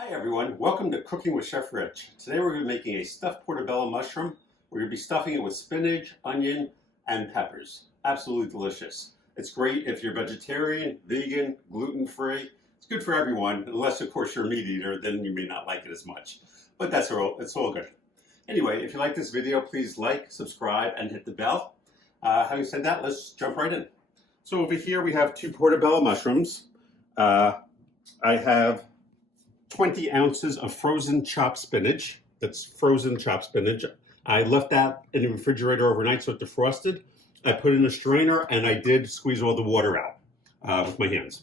Hi everyone, welcome to Cooking with Chef Rich. Today we're going to be making a stuffed portobello mushroom. We're going to be stuffing it with spinach, onion, and peppers. Absolutely delicious. It's great if you're vegetarian, vegan, gluten-free. It's good for everyone, unless of course you're a meat eater, then you may not like it as much. But it's all good. Anyway, if you like this video, please like, subscribe, and hit the bell. Having said that, let's jump right in. So over here we have 2 portobello mushrooms. I have 20 ounces of frozen chopped spinach. That's frozen chopped spinach. I left that in the refrigerator overnight so it defrosted. I put it in a strainer and I did squeeze all the water out with my hands.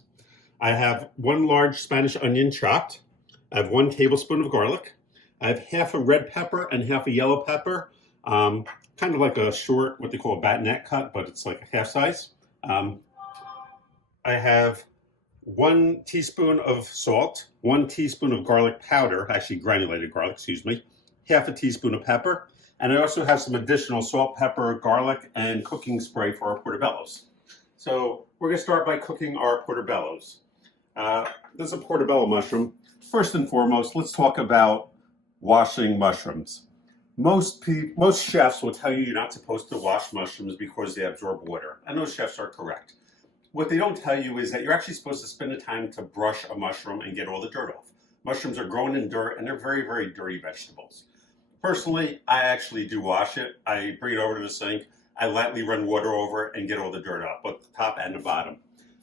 I have 1 large Spanish onion chopped. I have 1 tablespoon of garlic. I have half a red pepper and half a yellow pepper. Kind of like a short, what they call a bayonet cut, but it's like a half size. I have 1 teaspoon of salt, 1 teaspoon of garlic powder, actually granulated garlic, excuse me, half a teaspoon of pepper, and I also have some additional salt, pepper, garlic, and cooking spray for our portobellos. So we're going to start by cooking our portobellos. This is a portobello mushroom. First and foremost, let's talk about washing mushrooms. Most chefs will tell you you're not supposed to wash mushrooms because they absorb water, and those chefs are correct. What they don't tell you is that you're actually supposed to spend the time to brush a mushroom and get all the dirt off. Mushrooms are grown in dirt and they're very, very dirty vegetables. Personally, I actually do wash it. I bring it over to the sink. I lightly run water over it and get all the dirt out, both the top and the bottom.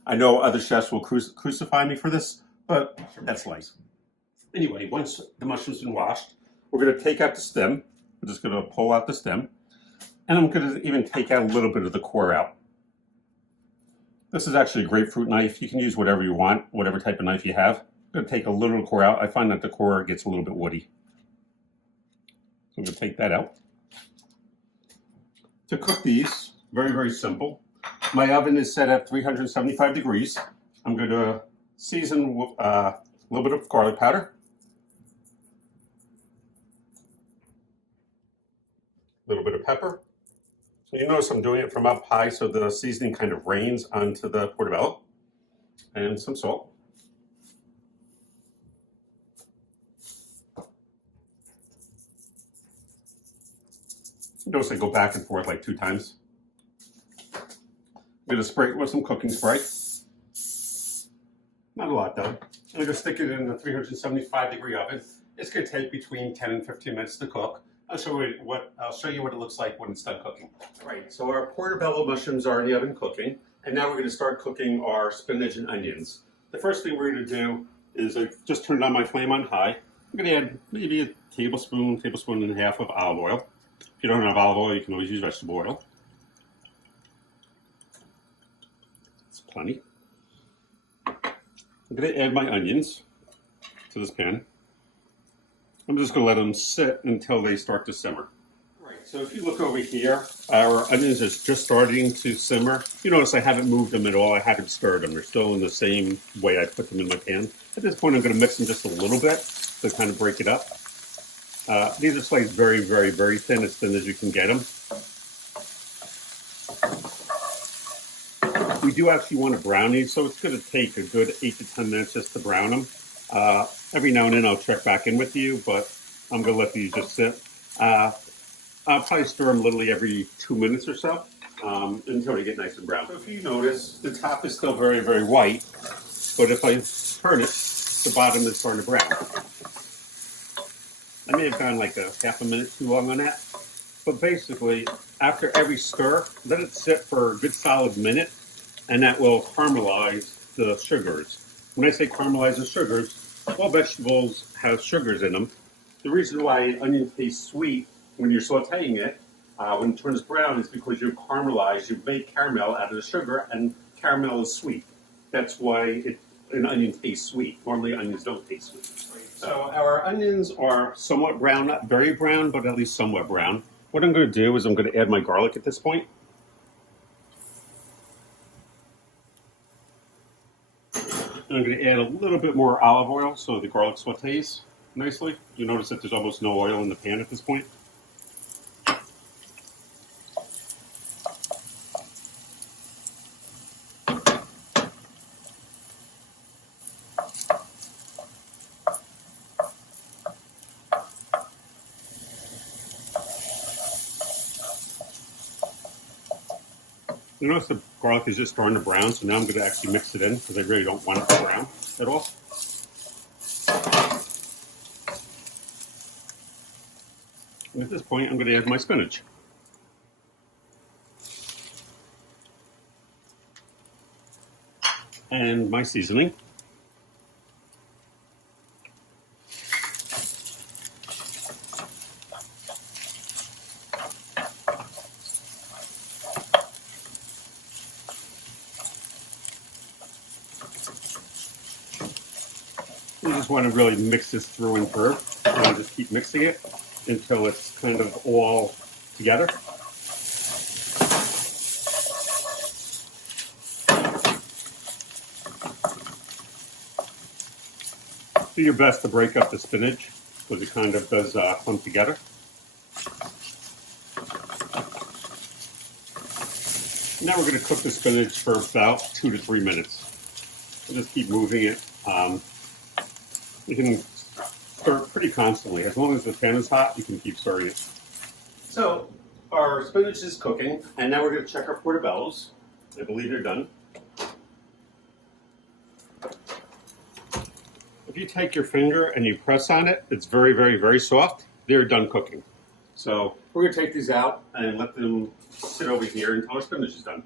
I know other chefs will crucify me for this, but that's life. Anyway, once the mushroom's been washed, we're going to take out the stem. We're just going to pull out the stem. And I'm going to even take out a little bit of the core out. This is actually a grapefruit knife. You can use whatever you want, whatever type of knife you have. I'm going to take a little core out. I find that the core gets a little bit woody. So I'm going to take that out. To cook these, very, very simple. My oven is set at 375 degrees. I'm going to season with a little bit of garlic powder, a little bit of pepper. So you notice I'm doing it from up high so the seasoning kind of rains onto the portobello, and some salt. Notice I go back and forth like 2 times. I'm going to spray it with some cooking spray. Not a lot though. I'm going to stick it in a 375 degree oven. It's going to take between 10 and 15 minutes to cook. I'll show you what it looks like when it's done cooking. All right, so our portobello mushrooms are in the oven cooking, and now we're going to start cooking our spinach and onions. The first thing we're going to do is I just turned on my flame on high. I'm going to add maybe a tablespoon and a half of olive oil. If you don't have olive oil, you can always use vegetable oil. It's plenty. I'm going to add my onions to this pan. I'm just going to let them sit until they start to simmer. All right, so if you look over here, our onions are just starting to simmer. You notice I haven't moved them at all. I haven't stirred them. They're still in the same way I put them in my pan. At this point, I'm going to mix them just a little bit to kind of break it up. These are sliced very, very, very thin, as thin as you can get them. We do actually want to brown these, so it's going to take a good 8 to 10 minutes just to brown them. Every now and then I'll check back in with you, but I'm going to let these just sit. I'll probably stir them literally every 2 minutes or so until they get nice and brown. So if you notice, the top is still very, very white, but if I turn it, the bottom is starting to brown. I may have gone like a half a minute too long on that, but basically, after every stir, let it sit for a good solid minute, and that will caramelize the sugars. When I say caramelize the sugars, all vegetables have sugars in them. The reason why onion tastes sweet when you're sauteing it, when it turns brown, is because you caramelize, you make caramel out of the sugar, and caramel is sweet. That's why an onion tastes sweet. Normally onions don't taste sweet. So our onions are somewhat brown, not very brown, but at least somewhat brown. What I'm going to do is I'm going to add my garlic at this point. And I'm going to add a little bit more olive oil so the garlic sautés nicely. You notice that there's almost no oil in the pan at this point. You notice the garlic is just starting to brown, so now I'm going to actually mix it in because I really don't want it to brown at all. And at this point, I'm going to add my spinach. And my seasoning. You just want to really mix this through and through. And just keep mixing it until it's kind of all together. Do your best to break up the spinach because it kind of does clump together. Now we're going to cook the spinach for about 2 to 3 minutes. We'll just keep moving it. You can stir it pretty constantly. As long as the pan is hot, you can keep stirring it. So our spinach is cooking, and now we're going to check our portobellos. I believe they're done. If you take your finger and you press on it, it's very, very, very soft. They're done cooking. So we're going to take these out and let them sit over here until our spinach is done.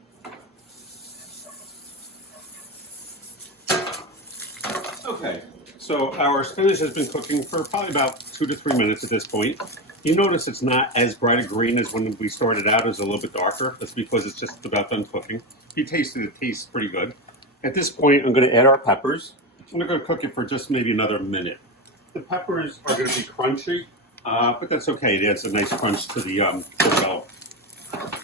Okay, so our spinach has been cooking for probably about 2 to 3 minutes at this point. You notice it's not as bright a green as when we started out. It was a little bit darker. That's because it's just about done cooking. If you taste it, it tastes pretty good. At this point, I'm going to add our peppers. I'm going to cook it for just maybe another minute. The peppers are going to be crunchy, but that's okay. It adds a nice crunch to the portobello.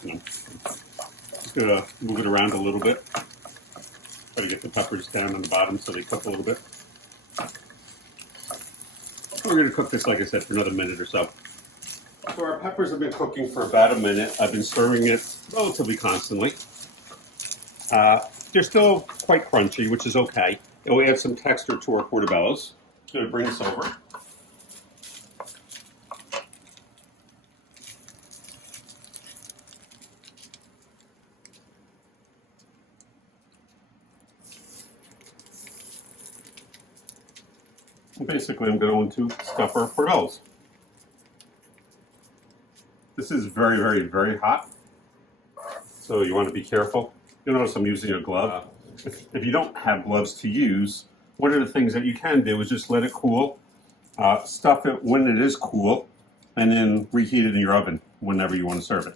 Just going to move it around a little bit. Try to get the peppers down on the bottom so they cook a little bit. We're going to cook this, like I said, for another minute or so. So our peppers have been cooking for about a minute. I've been stirring it relatively constantly. They're still quite crunchy, which is okay. It will add some texture to our portobellos. So to bring this over. And basically, I'm going to stuff our portobellos. This is very, very, very hot, so you want to be careful. You'll notice I'm using a glove. If you don't have gloves to use, one of the things that you can do is just let it cool, stuff it when it is cool, and then reheat it in your oven whenever you want to serve it.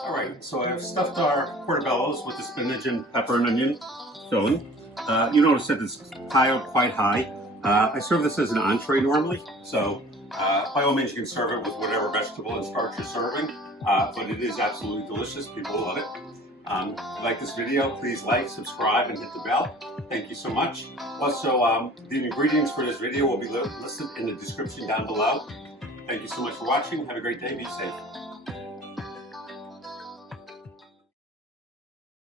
All right, so I've stuffed our portobellos with the spinach and pepper and onion filling. You notice that it's piled quite high. I serve this as an entree normally, so by all means you can serve it with whatever vegetable and starch you're serving, but it is absolutely delicious. People love it. If you like this video, please like, subscribe, and hit the bell. Thank you so much. Also, the ingredients for this video will be listed in the description down below. Thank you so much for watching. Have a great day. Be safe.